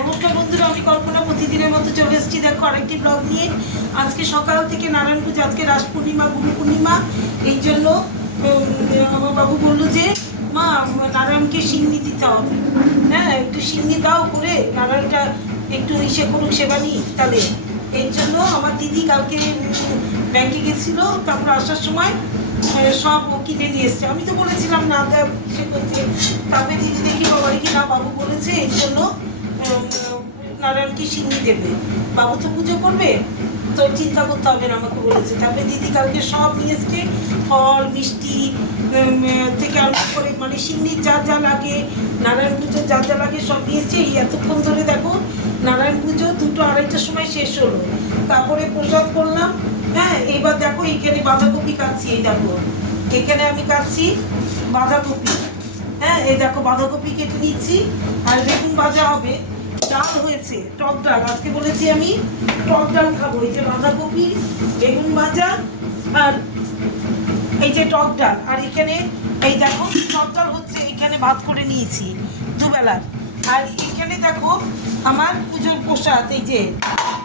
নমস্কার বন্ধুরা, আমি কল্পনা প্রতিদিনের মতো চলে এসেছি। দেখো আরেকটি ব্লগ নিয়ে। আজকে সকাল থেকে নারায়ণ পুজো, আজকে রাস পূর্ণিমা, গুরু পূর্ণিমা। এই জন্য আমার বাবু বললো যে মা নারায়ণকে সিন্নি দিতে হবে, হ্যাঁ একটু সিন্নি দাও করে নারায়ণটা একটু ইসে করুক, সেবা নিই তাহলে। এই জন্য আমার দিদি কালকে ব্যাংকে গেছিলো, তারপর আসার সময় সব কিনে নিয়ে এসছে। আমি তো বলেছিলাম না সে করতে, তারপরে দিদি দেখি বাবারে কি না বাবু বলেছে এই জন্য নারায়ণকে সিন্নি দেবে। বাবু তো পুজো করবে, তো চিন্তা করতে হবে না, আমাকে বলেছে। তারপরে দিদি কালকে সব নিয়ে এসছে, ফল মিষ্টি থেকে আরম্ভ করে মানে সিন্নির যা যা লাগে, নারায়ণ পুজোর যা যা লাগে সব নিয়ে এসছে। এই এতক্ষণ ধরে দেখো নারায়ণ পুজো 2টো 2:30টার সময় শেষ হলো, তারপরে প্রসাদ করলাম। হ্যাঁ এবার দেখো এইখানে বাঁধাকপি কাটছি, এই দেখো এখানে আমি কাটছি বাঁধাকপি। হ্যাঁ এই দেখো বাঁধাকপি কেটে নিচ্ছি, আর বেগুন ভাজা হবে। ডাল হয়েছে, টক ডাল, আজকে বলেছি আমি টক ডাল খাবো। এই যে বাঁধাকপি, বেগুন ভাজা, আর এই যে টক ডাল। আর এখানে এই দেখো টক ডাল হচ্ছে, এইখানে ভাত করে নিয়েছি দুবেলার। আর এখানে দেখো আমার পুজোর প্রসাদ, এই যে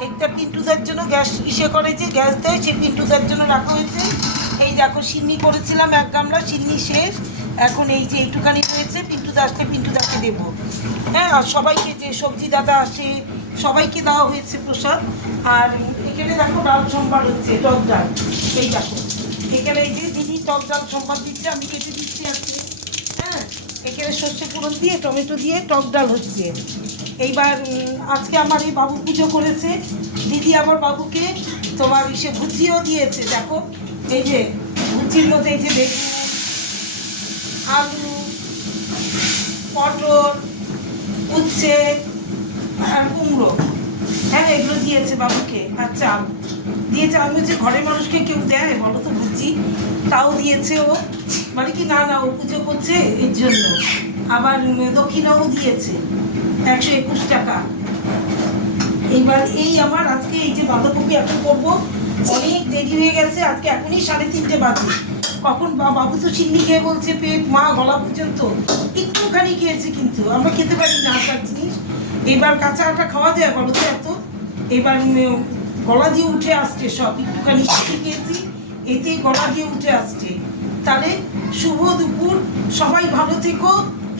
একটা পিন্টুদার জন্য গ্যাস ইসে করে, যে গ্যাস দেয়, সেই পিন্টুদার জন্য রাখা হয়েছে। এই দেখো সিন্নি করেছিলাম 1 গামলা, সিন্নি শেষ। এখন এই যে একটুখানি রয়েছে, পিন্টুদা আসলে পিন্টুদাকে দেবো। হ্যাঁ আর সবাইকে, যে সবজি দাদা আসে সবাইকে দেওয়া হয়েছে প্রসাদ। আর এখানে দেখো ডাল সম্বার হচ্ছে, টক ডাল। এই দেখো এখানে এই যে দিদি টক ডাল সম্বার দিচ্ছে, আমি কেটে দিচ্ছি আজকে। হ্যাঁ এখানে সর্ষে ফোড়ন দিয়ে টমেটো দিয়ে টক ডাল হচ্ছে। এইবার আজকে আমার এই বাবু পুজো করেছে, দিদি আবার বাবুকে তোমার ইসে ভুজিও দিয়েছে। দেখো এই যে ভুজির মধ্যে এই যে বেগুন, আলু, পটল, উচ্ছে আর কুমড়ো, হ্যাঁ এগুলো দিয়েছে বাবুকে। আর চাল দিয়েছে। আমি হচ্ছে ঘরের মানুষকে কেউ দেয় বলো তো ভুজি, তাও দিয়েছে ও, মানে কি না না ও পুজো করছে এর জন্য। আবার দক্ষিণাও দিয়েছে 121 টাকা। এইবার এই আমার আজকে এই যে বাঁধাকপি এখন করবো, অনেক দেরি হয়ে গেছে, আজকে এখনই 3:30 বাজে। কখন বাবু তো চিন্নি খেয়ে বলছে পেট মা গলা পর্যন্ত, একটুখানি খেয়েছে, কিন্তু আমরা খেতে পারি না আটার জিনিস। এবার কাঁচা আটা খাওয়া যায় বলো তো এত? এবার গলা দিয়ে উঠে আসছে সব, একটুখানি শিখে খেয়েছি এতেই গলা দিয়ে উঠে আসছে। তাহলে শুভ দুপুর, সবাই ভালো থেকো,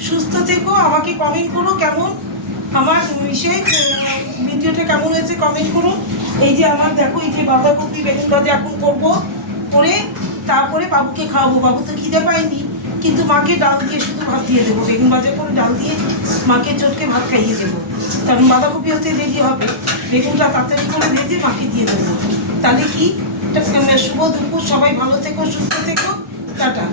সুস্থ থেকো। আমাকে কমেন্ট করো কেমন আমার সে ভিডিওটা কেমন হয়েছে, কমেন্ট করো। এই যে আমার দেখো এই যে বাঁধাকপি বেগুন ভাজা এখন করবো, করে তারপরে বাবুকে খাওয়াবো। বাবু তো খিদে পায়নি, কিন্তু মাকে ডাল দিয়ে শুধু ভাত দিয়ে দেবো, বেগুন ভাজা করে ডাল দিয়ে মাকে চটকে ভাত খাইয়ে দেবো। কারণ বাঁধাকপি হতে রেডি হবে, বেগুনটা তাড়াতাড়ি করে ভেজে মাকে দিয়ে দেবো। তাহলে কি শুভ দুপুর, সবাই ভালো থেকো, সুস্থ থেকো, টাটা।